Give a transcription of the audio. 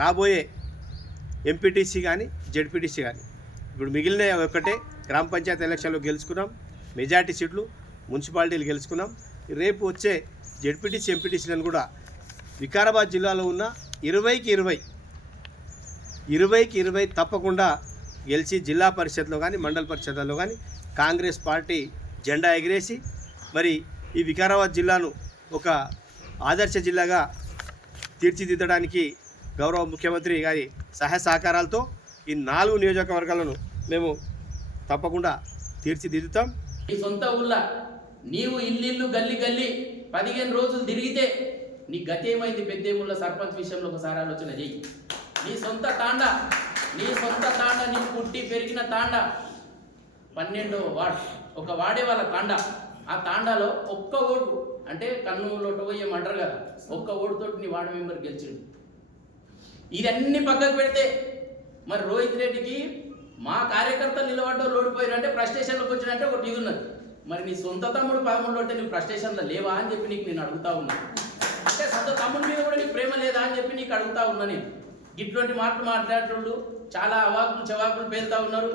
రాబోయే ఎంపీటీసీ కానీ జెడ్పీటీసీ కానీ ఇప్పుడు మిగిలిన ఒక్కటే గ్రామ పంచాయతీ ఎలక్షన్లో గెలుచుకున్నాం, మెజార్టీ సీట్లు మున్సిపాలిటీలు గెలుచుకున్నాం. రేపు వచ్చే జెడ్పీటీసీ ఎంపీటీసీలను కూడా వికారాబాద్ జిల్లాలో ఉన్న 20కి 20 తప్పకుండా గెలిచి జిల్లా పరిషత్లో కానీ మండల పరిషత్లో కానీ కాంగ్రెస్ పార్టీ జెండా ఎగిరేసి మరి ఈ వికారాబాద్ జిల్లాను ఒక ఆదర్శ జిల్లాగా తీర్చిదిద్దడానికి గౌరవ ముఖ్యమంత్రి గారి సహాయ సహకారాలతో ఈ 4 నియోజకవర్గాలను మేము తప్పకుండా తీర్చిదిద్దుతాం. నీ సొంత ఊళ్ళో నీవు ఇల్లు గల్లి 15 రోజులు తిరిగితే నీ గతి ఏమైంది? పెద్దేముళ్ళ సర్పంచ్ విషయంలో ఒకసారి ఆలోచన చెయ్యి. నీ సొంత తాండా నీ పుట్టి పెరిగిన తాండా 12వ వార్డు, ఒక వాడే వాళ్ళ తాండా. ఆ తాండాలో ఒక్క ఓటు అంటే కన్నులోటు పోయేమంటారు కదా, ఒక్క ఓటుతోటి నీ వార్డు మెంబర్ గెలిచిండు. ఇదన్నీ పక్కకు పెడితే మరి రోహిత్ రెడ్డికి మా కార్యకర్తలు నిలబడ్డోళ్ళు ఓడిపోయారు అంటే ఫ్రస్ట్రేషన్లోకి వచ్చినంటే ఒకటి ఇది ఉన్నది. మరి నీ సొంత తమ్ముడు 13 అంటే నువ్వు ఫ్రస్ట్రేషన్లో లేవా అని చెప్పి నీకు నేను అడుగుతా ఉన్నా. అంటే సొంత తమ్ముడి మీద కూడా నీకు ప్రేమ లేదా అని చెప్పి నీకు అడుగుతా ఉన్నా. నేను ఇటువంటి మాటలు మాట్లాడేటోళ్ళు చాలా అవాకులు చవాకులు పేలుతా ఉన్నారు.